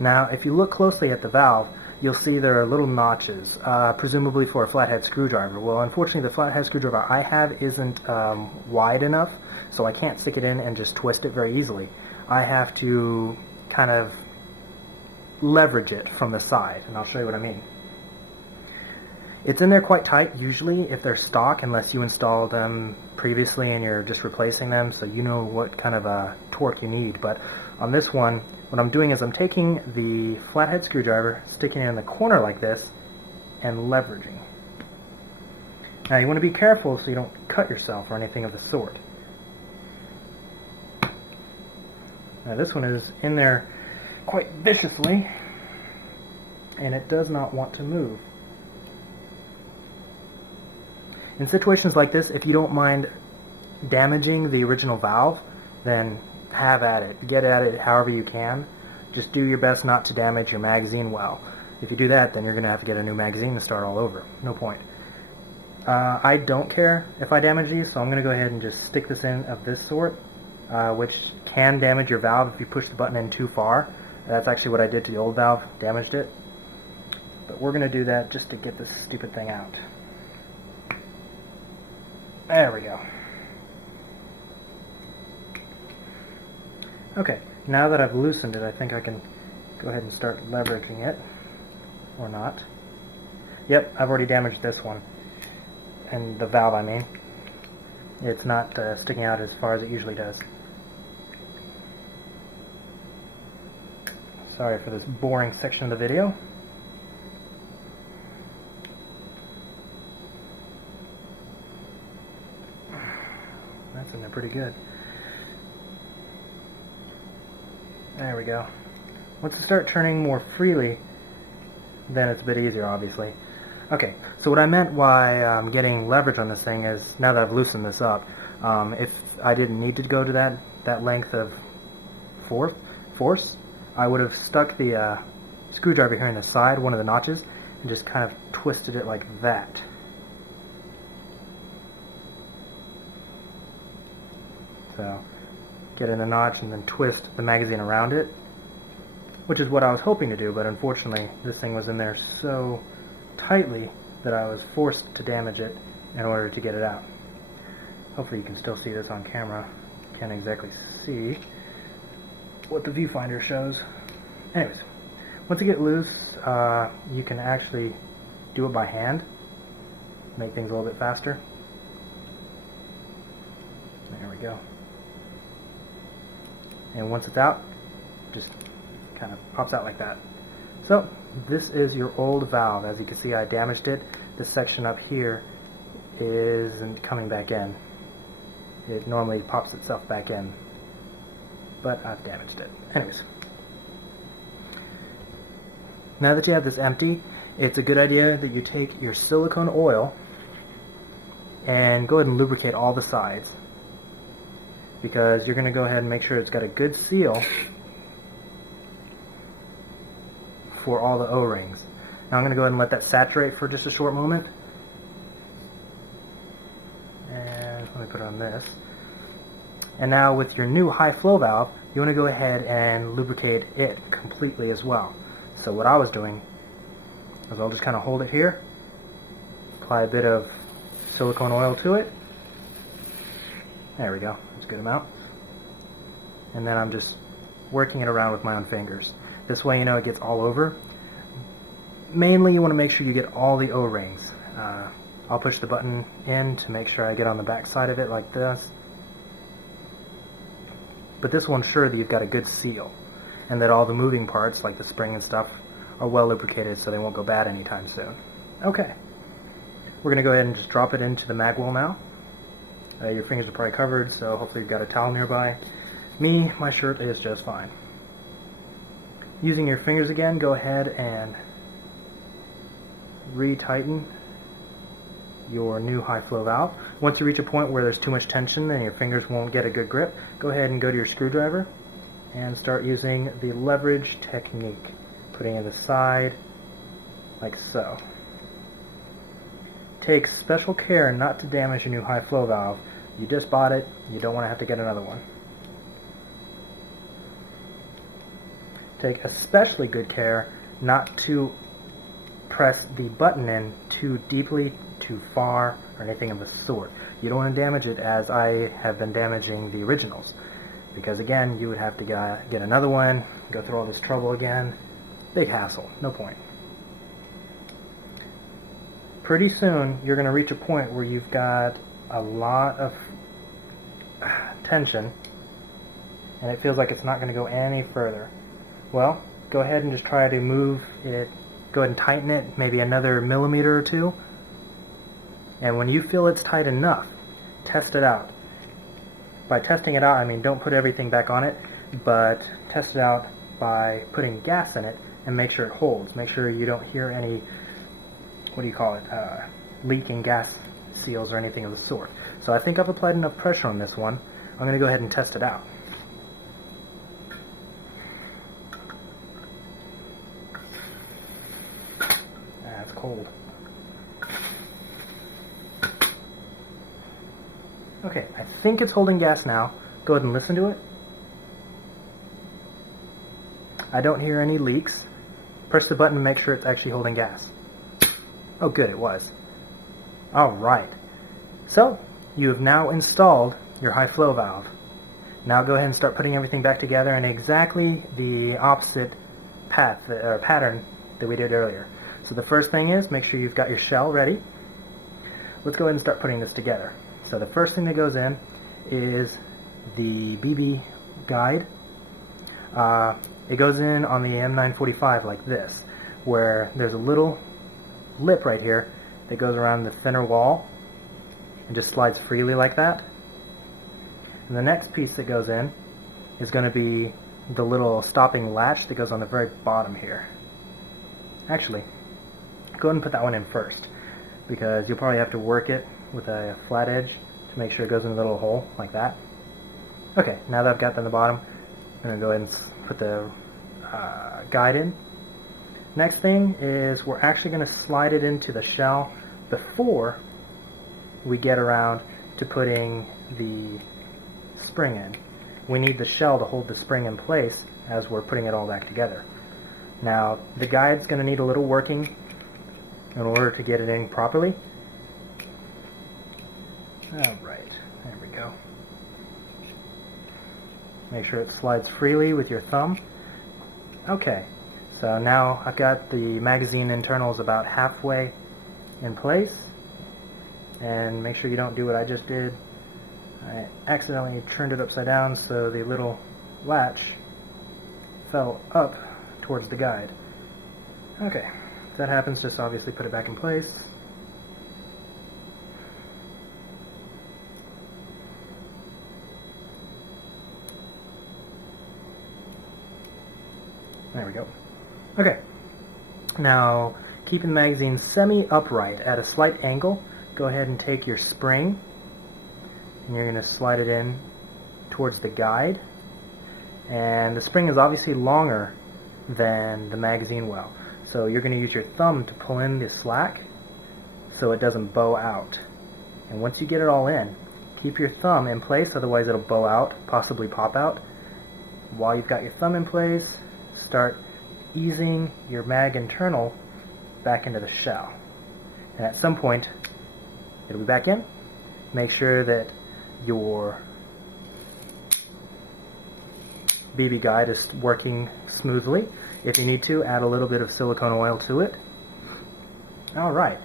Now, if you look closely at the valve, you'll see there are little notches, presumably for a flathead screwdriver. Well, unfortunately, the flathead screwdriver I have isn't wide enough, so I can't stick it in and just twist it very easily. I have to kind of leverage it from the side, and I'll show you what I mean. It's in there quite tight, usually, if they're stock, unless you installed them previously and you're just replacing them, so you know what kind of a torque you need. But on this one, what I'm doing is I'm taking the flathead screwdriver, sticking it in the corner like this, and leveraging. Now you want to be careful so you don't cut yourself or anything of the sort. Now this one is in there quite viciously, and it does not want to move. In situations like this, if you don't mind damaging the original valve, then have at it. Get at it however you can. Just do your best not to damage your magazine well. If you do that, then you're going to have to get a new magazine and start all over. No point. I don't care if I damage these, so I'm going to go ahead and just stick this in of this sort, which can damage your valve if you push the button in too far. That's actually what I did to the old valve, damaged it. But we're going to do that just to get this stupid thing out. There we go. Okay, now that I've loosened it, I think I can go ahead and start leveraging it. Or not. Yep, I've already damaged this one. And the valve, I mean. It's not sticking out as far as it usually does. Sorry for this boring section of the video. That's in there pretty good. There we go. Once you start turning more freely, then it's a bit easier, obviously. Okay, so what I meant by getting leverage on this thing is, now that I've loosened this up, if I didn't need to go to that length of force, I would have stuck the screwdriver here in the side, one of the notches, and just kind of twisted it like that. So, get in the notch and then twist the magazine around it, which is what I was hoping to do, but unfortunately this thing was in there so tightly that I was forced to damage it in order to get it out. Hopefully you can still see this on camera. Can't exactly see what the viewfinder shows. Anyways, once you get loose, you can actually do it by hand, make things a little bit faster. There we go. And once it's out, just kind of pops out like that. So this is your old valve. As you can see, I damaged it. This section up here isn't coming back in. It normally pops itself back in, but I've damaged it. Anyways, now that you have this empty, it's a good idea that you take your silicone oil and go ahead and lubricate all the sides, because you're going to go ahead and make sure it's got a good seal for all the O-rings. Now I'm going to go ahead and let that saturate for just a short moment. And let me put it on this. And now with your new high flow valve, you want to go ahead and lubricate it completely as well. So what I was doing is I'll just kind of hold it here, apply a bit of silicone oil to it. There we go. That's a good amount. And then I'm just working it around with my own fingers. This way, you know, it gets all over. Mainly, you want to make sure you get all the O-rings. I'll push the button in to make sure I get on the back side of it like this. But this will ensure that you've got a good seal, and that all the moving parts, like the spring and stuff, are well lubricated so they won't go bad anytime soon. Okay. We're going to go ahead and just drop it into the mag well now. Your fingers are probably covered, so hopefully you've got a towel nearby. Me, my shirt is just fine. Using your fingers again, go ahead and retighten your new high flow valve. Once you reach a point where there's too much tension and your fingers won't get a good grip, go ahead and go to your screwdriver and start using the leverage technique, putting it aside like so. Take special care not to damage your new high flow valve. You just bought it, you don't want to have to get another one. take especially good care not to press the button in too deeply, too far, or anything of the sort. You don't want to damage it as I have been damaging the originals, because again, you would have to get another one, go through all this trouble again. Big hassle, no point. Pretty soon, you're going to reach a point where you've got a lot of tension, and it feels like it's not going to go any further. Well, go ahead and just try to move it. Go ahead and tighten it, maybe another millimeter or two. And when you feel it's tight enough, test it out. By testing it out, I mean don't put everything back on it, but test it out by putting gas in it and make sure it holds. Make sure you don't hear any, leaking gas seals or anything of the sort. So I think I've applied enough pressure on this one. I'm going to go ahead and test it out. It's cold. Okay, I think it's holding gas now. Go ahead and listen to it. I don't hear any leaks. Press the button to make sure it's actually holding gas. Oh good, it was. Alright. So, you have now installed your high flow valve. Now go ahead and start putting everything back together in exactly the opposite pattern that we did earlier. So the first thing is, make sure you've got your shell ready. Let's go ahead and start putting this together. So the first thing that goes in is the BB guide. It goes in on the M945 like this, where there's a little lip right here that goes around the thinner wall and just slides freely like that. And the next piece that goes in is going to be the little stopping latch that goes on the very bottom here. Actually, go ahead and put that one in first, because you'll probably have to work it with a flat edge to make sure it goes in a little hole like that. Okay, now that I've got that in the bottom, I'm going to go ahead and put the guide in. Next thing is we're actually going to slide it into the shell before we get around to putting the spring in. We need the shell to hold the spring in place as we're putting it all back together. Now, the guide's going to need a little working in order to get it in properly. Alright, there we go. Make sure it slides freely with your thumb. Okay, so now I've got the magazine internals about halfway in place. And make sure you don't do what I just did. I accidentally turned it upside down so the little latch fell up towards the guide. Okay, if that happens, just obviously put it back in place. There we go. Okay, now keeping the magazine semi-upright at a slight angle, go ahead and take your spring and you're going to slide it in towards the guide. And the spring is obviously longer than the magazine well, so you're going to use your thumb to pull in the slack so it doesn't bow out. And once you get it all in, keep your thumb in place, otherwise it'll bow out, possibly pop out. While you've got your thumb in place, start easing your mag internal back into the shell. And at some point, it'll be back in. Make sure that your BB guide is working smoothly. If you need to, add a little bit of silicone oil to it. Alright,